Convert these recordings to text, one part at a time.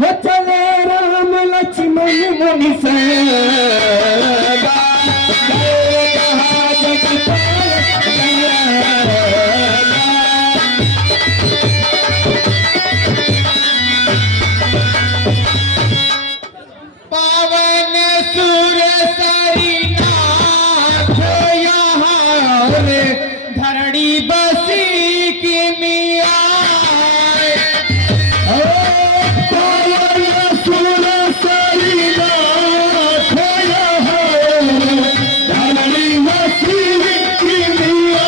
हो चले राम लक्ष्मण मुनि सगा कहा पावन सुर सरीनाथ यहाँ रे धरणी बसी की मिया पावन सुर सरीनाथ यहाँ धरणी बसी की मिया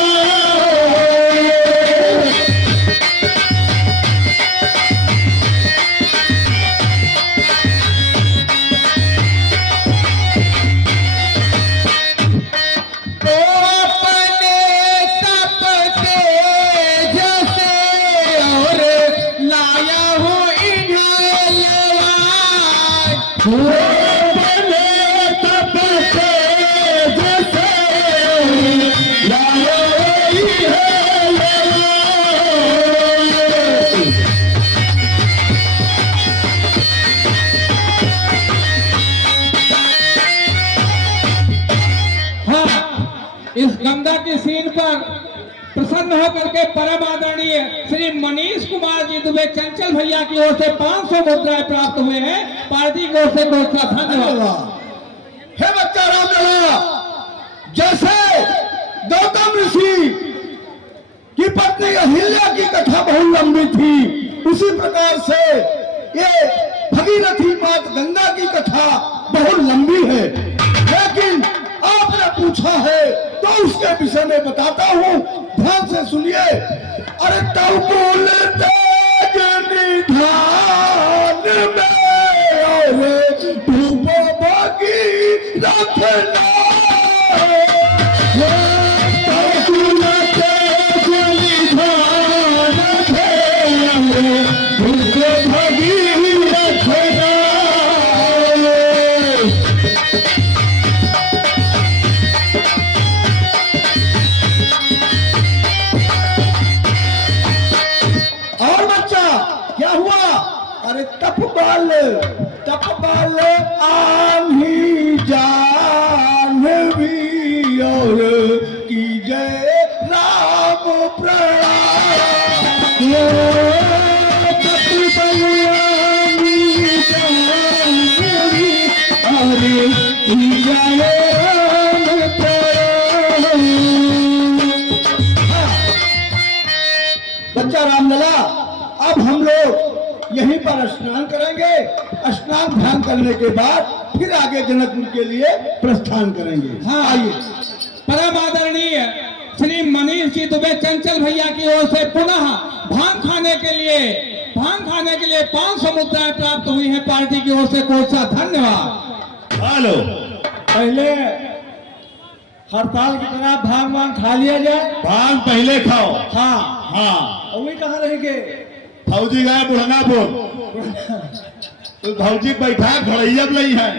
इस गंगा की सीन पर प्रसन्न होकर के परम आदरणीय श्री मनीष कुमार जी दुबे चंचल भैया की ओर से 500 मुद्राएं प्राप्त हुए हैं। पार्टी की ओर से बहुत सा धन्यवाद। हे बच्चा रामलला, जैसे गौतम ऋषि की पत्नी अहिल्या की कथा बहुत लंबी थी, उसी प्रकार से ये भगीरथी मात गंगा की कथा बहुत लंबी है, लेकिन आपने पूछा है तो उसके विषय में बताता हूँ, ध्यान से सुनिए। अरे तब बोलते निधान में और डूब भगीरथ तपबल आन्ही जानवी और की जय राम प्रणाम। तपबल आन्ही जानवी और की जय राम प्रणाम। बच्चा रामलला, अब हम लोग यहीं पर स्नान करेंगे। स्नान ध्यान करने के बाद फिर आगे जनकपुर के लिए प्रस्थान करेंगे। हाँ, आइए। परम आदरणीय श्री मनीष जी दुबे चंचल भैया की ओर से पुनः भांग खाने के लिए 500 मुद्राएं प्राप्त हुई हैं। पार्टी की ओर से बहुत सा धन्यवाद। हेलो, पहले हड़ताल की तरह भांग वांग खा लिया जाए। भांग पहले खाओ। हाँ हाँ, और भी कहाँ रहेंगे? फौजी गए बुढ़ंगापुर, तो फौजी बैठा घड़ैया नहीं है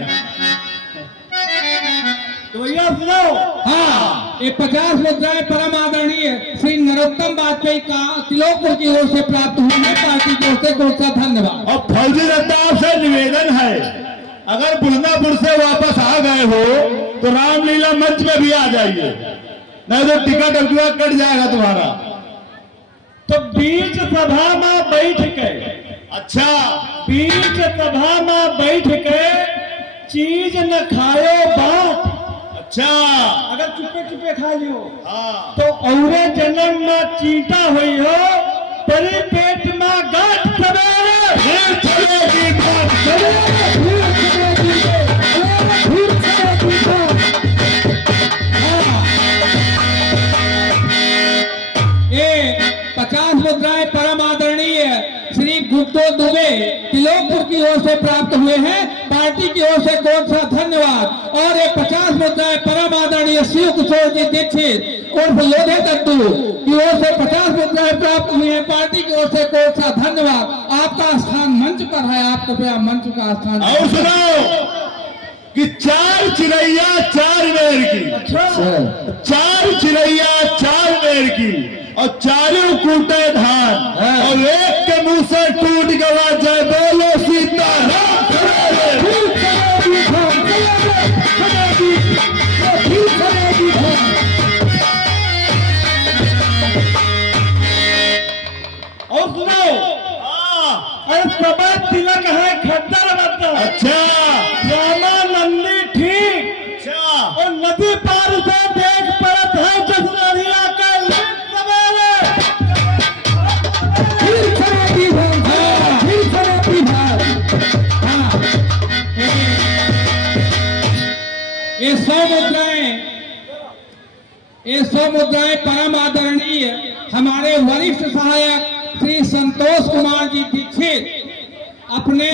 तो भैया सुनो। हाँ, ये 50 मुद्राएं परम आदरणीय श्री नरोत्तम वाजपेयी का तिलोकपुर की ओर से प्राप्त हुई है। पार्टी की ओर से बहुत सा धन्यवाद। और फौजी नेताओं से निवेदन है, अगर बुढ़ंगापुर से वापस आ गए हो तो रामलीला मंच में भी आ जाइए, नहीं तो टिकट अगुआ कट जाएगा तुम्हारा। तो बीच सभा में बैठ के, अच्छा, बीच सभा में बैठ के चीज न खाओ बात। अच्छा, अगर चुपे चुपे खा लियो हाँ, तो औरे जन्म में चीटा हुई हो, परी पेट में गांठ सवेरे फिर चलेगी बात। ये 50 मुद्राएं परम आदरणीय श्री गुप्तो दुबे तिलोकपुर की ओर से प्राप्त हुए हैं। पार्टी की ओर से बहुत सा धन्यवाद। और ये 50 मुद्राएं परम आदरणीय शिव किशोर जी दीक्षित उर्फ लोधे दत्तू की ओर से 50 मुद्राएं प्राप्त हुई हैं। पार्टी की ओर से बहुत सा धन्यवाद। आपका स्थान मंच पर है, आप कृपया मंच का स्थान। और सुनो कि 4 चिड़ैया 4 बेर की, 4 चिड़ैया 4 बेर की, और चारों कूटे धान, और एक के मुंह से टूट गया जय बोलो सीता पर तिलक है खद्दर बद्दर। अच्छा रामा नंदी ठीक अच्छा। और नदी पार से देख पड़त है जसनरिया के लग सवेरे। फिर खराबी भाग, फिर खराबी भाग। हाँ, ये 100 मुद्राएं परम आदरणीय हमारे वरिष्ठ सहायक श्री संतोष कुमार जी दीक्षित अपने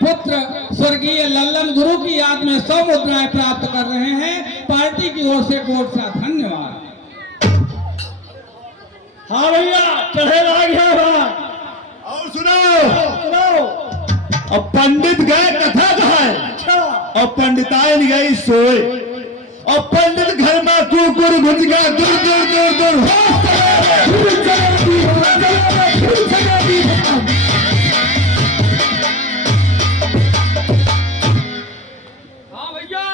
पुत्र स्वर्गीय लल्लन गुरु की याद में 100 मुद्राएं प्राप्त कर रहे हैं। पार्टी की ओर से कोट सा धन्यवाद। हाँ भैया चढ़े आ गया भाई। और सुनो, अब पंडित गए कथा कहा अच्छा और पंडिताइन गई सोए और पंडित घर में कुकुर घुस गया दूर दूर दूर दूर। फिर खराबी भाग, फिर खराबी भाग। हाँ भैया,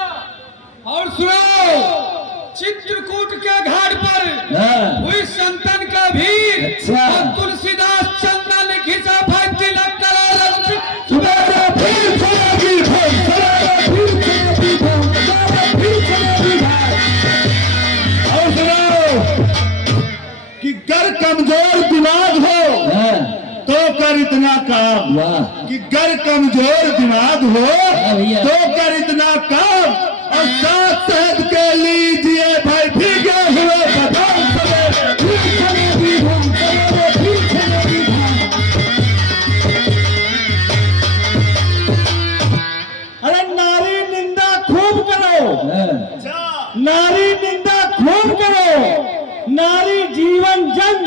और सुनो, चित्रकूट के घाट पर हुई संतन का भीड़। अच्छा। और तुलसीदास चंदन घिसा भाई तिलक करा सुबह फिर खराबी भाग, फिर खराबी भाग, फिर खराबी भाग। और सुनो कि गर कमजोर दिमाग हो तो कर इतना काम, कि गर कमजोर दिमाग हो तो कर इतना काम। और साथ शहद के लीजिए भाई भीगे हुए बादाम सवेरे। फिर खराबी भाग, फिर खराबी भाग। अरे नारी निंदा खूब करो, नारी निंदा खूब करो। नारी जीवन जंग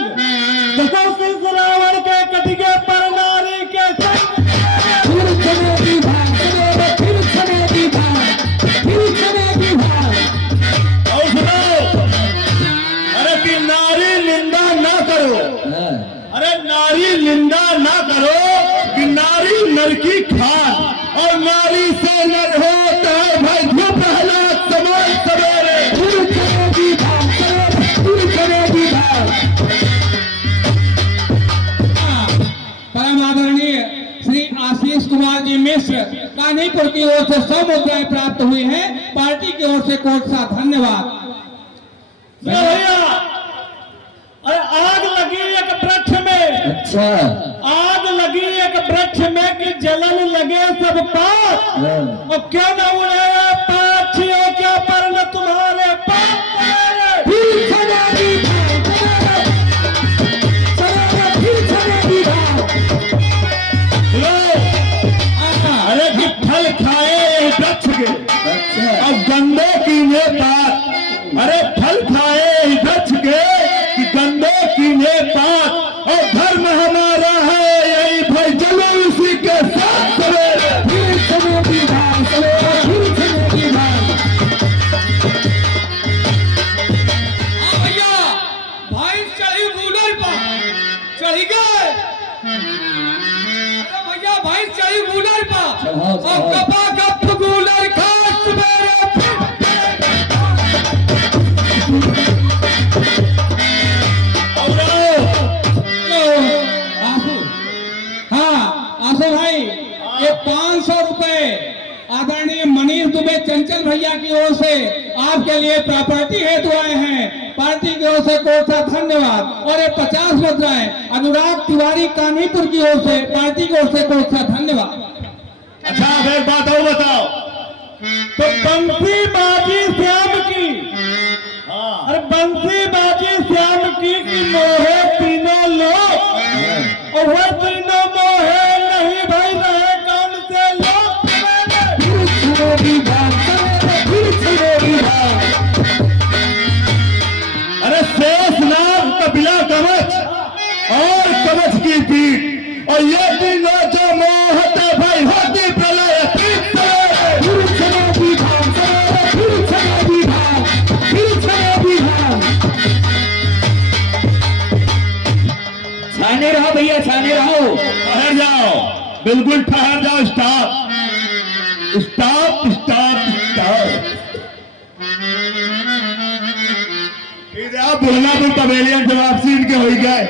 दसों सिंह रावण के कटिगे पर नारी के संग। फिर खराबी भाग, फिर खराबी भाग, फिर खराबी भाग। और सुनो, अरे कि नारी निंदा ना करो, अरे नारी निंदा ना करो कि नारी नर की खान। और नारी से नर होता है भाई धूप प्रहलाद समान सवेरे। फिर खराबी भाग, फिर खराबी भाग। परम आदरणीय श्री आशीष कुमार जी मिश्र कान्हीपुर की ओर से 100 मुद्राएं प्राप्त हुई हैं। पार्टी की ओर से कोट सा धन्यवाद। भैया अरे आग लगी एक वृक्ष में, अच्छा आग लगी एक वृक्ष में कि जलन लगे सब पास। और क्यों न उड़े पक्षियों के पर न तुम्हारे पास। फिर खराबी भाग, फिर खराबी भाग। अरे कि फल खाए वृक्ष के और गंदे कीने पात। अरे फल खाए वृक्ष के कि गंदे कीने पात। और धर्म हमारा है यही भाई चलो इसी के साथ सवेरे। फिर खराबी भाग, फिर खराबी भाग। भैया भाई चढ़ी कूलर पर चढ़ी गए। अरे भैया भाई चढ़ी कूलर पर और कपा कप कूलर खा सवेरे। आंसू, हाँ आंसू भाई ये 500 रुपए आदरणीय मनीष दुबे चंचल भैया की ओर से आपके लिए प्रॉपर्टी हेतु आए हैं। पार्टी की ओर से कोट सा धन्यवाद। और ये 50 मुद्राएं अनुराग तिवारी कान्हीपुर की ओर से पार्टी की ओर से कोट सा धन्यवाद। अच्छा अब एक बात और बताओ। तो बंसी बाजी श्याम की, अरे बंसी बाजी श्याम की मोहे तीनों लोग। और वह तीनों मोहे नहीं भाई रहे कौन से लोग। फिर खराबी भाग, फिर खराबी भाग। अरे शेषनाग कपिला कवच और कवच की पीठ और ये तीनों जो मोहत है भाई होती प्रलय तीत सवेरे। फिर खराबी भाग, फिर खराबी भाग, फिर खराबी भाग। छाने रहो भैया, छाने रहो। ठहर जाओ, बिल्कुल ठहर जाओ। Stop stop stop stop. फिर आप बोलना तो पवेलियन जवाब सीन के हो गए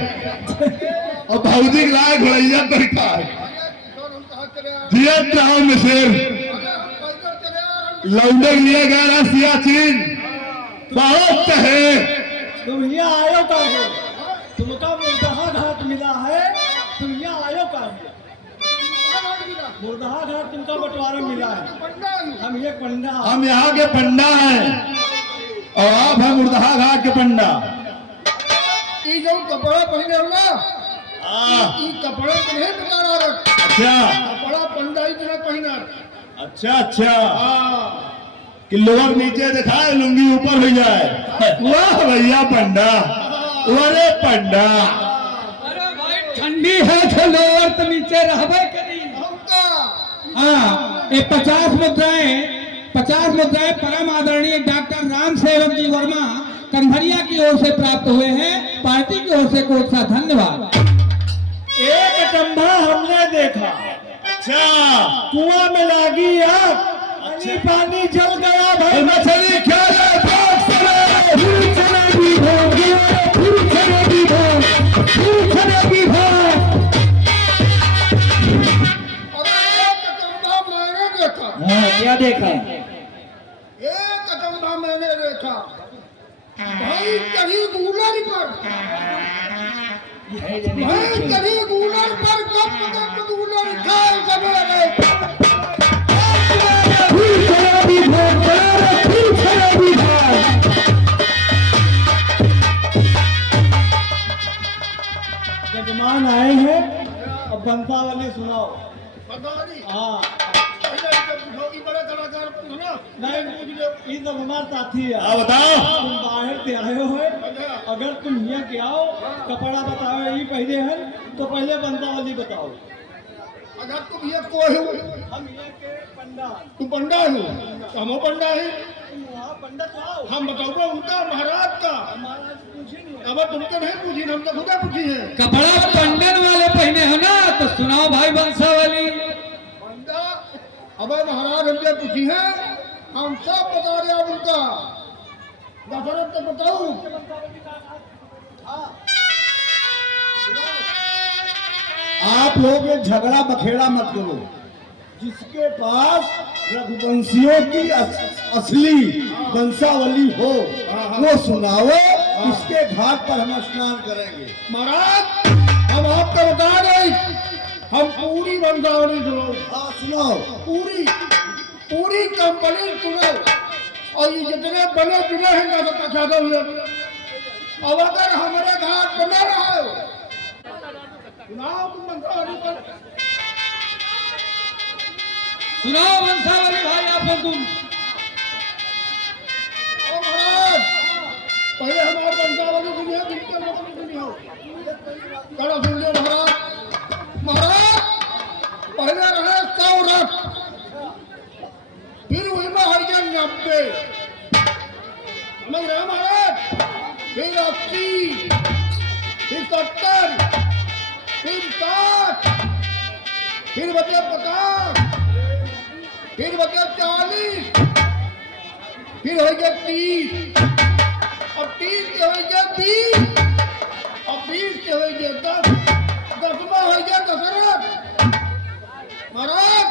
और भौतिक लायक घोड़ैया बैठा है। जियत रहो मिसिर, लौंडे लिए गया रहा सियाचिन, बहुत है। तुम यहाँ आयो का हो, तुमका मुर्दहा घाट मिला है, तुम यहाँ आयो का हो। मुर्दहा घाट तुमका बंटवारा मिला है, हम ये पंडा, हम यहाँ के पंडा हैं और आप हैं मुर्दहा घाट के पंडा। ये जो कपड़ा पहने हो ना, हाँ, ये कपड़ा नहीं पहना रख, अच्छा कपड़ा पंडा ही तरह पहना। अच्छा अच्छा, कि लोअर नीचे दिखाए लुंगी ऊपर हो जाए। वाह भैया पंडा, अरे पंडा, अरे भाई ठंडी है तो लोअर तो नीचे रहबे करी। हाँ, ये 50 मुद्राएं परम आदरणीय डॉक्टर राम सेवक जी वर्मा कंधरिया की ओर से प्राप्त हुए हैं। पार्टी की ओर से कोट सा धन्यवाद। एक अचंभा हमने देखा, अच्छा कुआं में लागी आग, पानी पानी जल गया भाई। मछली क्या है? क्या देखा? एक अचंभा मैंने देखा भाई, कहीं गूलर पर, भाई कहीं गूलर पर कब गूलर खाए सवेरे। जजमान आए हैं, अब बंसावली सुनाओ। हाँ बड़े कलाकार सुना नहीं, ये सब हमारे साथी है। हाँ बताओ। तुम बाहर से आए हो, अगर तुम यहाँ के आओ, कपड़ा बताओ ये पहले है तो पहले बंसावली बताओ। अगर तुम ये कोई हो, हम यहाँ के पंडा, तुम पंडा हो, हम पंडा है, तुम वहाँ पंडित आओ, हम बताओ उनका महाराज का। हमारा पूछी नहीं। अब तुमको नहीं पूछी, हम तो खुदा पूछी है। कपड़ा पंडन वाले पहने हो ना, तो सुनाओ भाई बंसावली। पंडा अब महाराज हमसे पूछी है, हम सब बता रहे हैं उनका। दशरथ तो बताऊं, आप लोग ये झगड़ा बखेड़ा मत करो। जिसके पास रघुवंशियों की असली वंशावली हो वो सुनाओ, इसके घाट पर हम स्नान करेंगे। महाराज हम आपको बता रहे, हम पूरी वंशावली सुनो। हाँ सुनाओ, पूरी कंपनी सुनो, और ये जितने बने चुने हैं ना सब पछा दो। अब अगर हमारे घाट पर न रहे, सुनाओ तुम वंशावली पर, सुनाओ वंशावली भाई आप तुम। ओ महाराज पहले हमारे वंशावली सुनिए, बिल्कुल वंशावली सुनिए। कड़ा सुन लियो महाराज। महाराज पहले रहे 100 रथ, फिर हुई में 90, समझ रहे महाराज, फिर 80, फिर 70, फिर 60, फिर बचे 50, फिर बचे 40, फिर हो गया 30, अब 30 के हो गया 20, अब 20 के हो गया 10, 10वां हो गया दशरथ। महाराज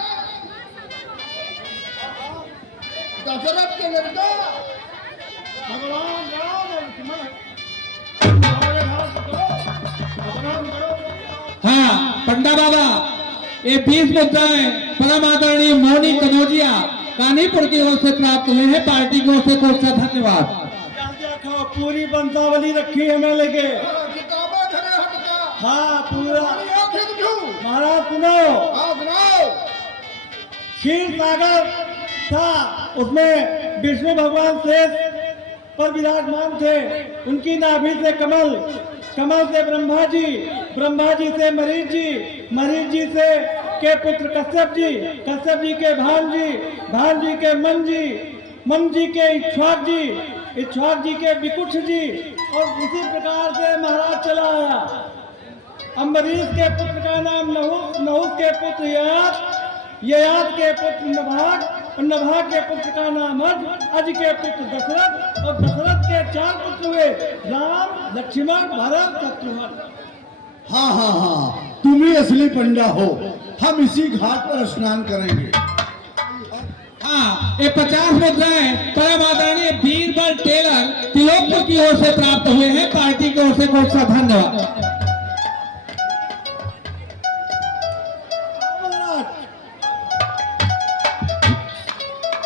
दशरथ के लड़का भगवान राम और लक्ष्मण हमारे घाट प्रणाम करो। हाँ पंडा बाबा, ये 20 मुद्राएं परम आदरणीय मोनी कनौजिया कानीपुर की ओर से प्राप्त हुए हैं। पार्टी की ओर से कोट सा धन्यवाद। देखो पूरी वंशावली रखी है मैं लेके। किताबें धरे हटका। हाँ पूरा। महाराज सुनाओ। क्षीर सागर था, उसमें विष्णु भगवान शेष पर विराजमान थे। उनकी नाभि से कमल, कमल से ब्रह्मा जी से मरीच जी से के पुत्र कश्यप जी के भान जी के मन जी के इक्ष्वाक जी के विकुक्ष जी, और इसी प्रकार से महाराज चला आया। अम्बरीश के पुत्र का नाम नहुस के पुत्र ययात के पुत्र नभाग, और नभाग के पुत्र का नाम अज के पुत्र दशरथ, और दशरथ के 4 पुत्र हुए, राम, लक्ष्मण, भरत, शत्रुघ्न। हाँ तुम ही असली पंडा हो। हम इसी घाट पर स्नान करेंगे। हाँ, ये 50 मुद्राएं परम आदरणीय बीरबल टेलर तिलोकपुर की ओर से प्राप्त हुए हैं। पार्टी की ओर से बहुत सा धन्यवाद।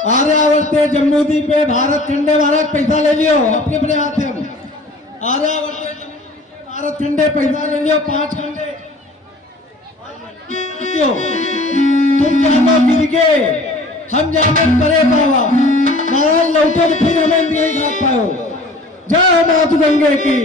आर्यावर्ते जम्मूदीप पे भारत खंडे महाराज पैसा ले लियो अपने अपने हाथ से। आर्यावर्ते भारत खंडे पैसा ले लियो 5 खंडे लियो। तुम जानो गिर के हम जाने परे बाबा महाराज लौटे तो फिर हमें नहीं घाट पाओ। जय मातु गंगे की।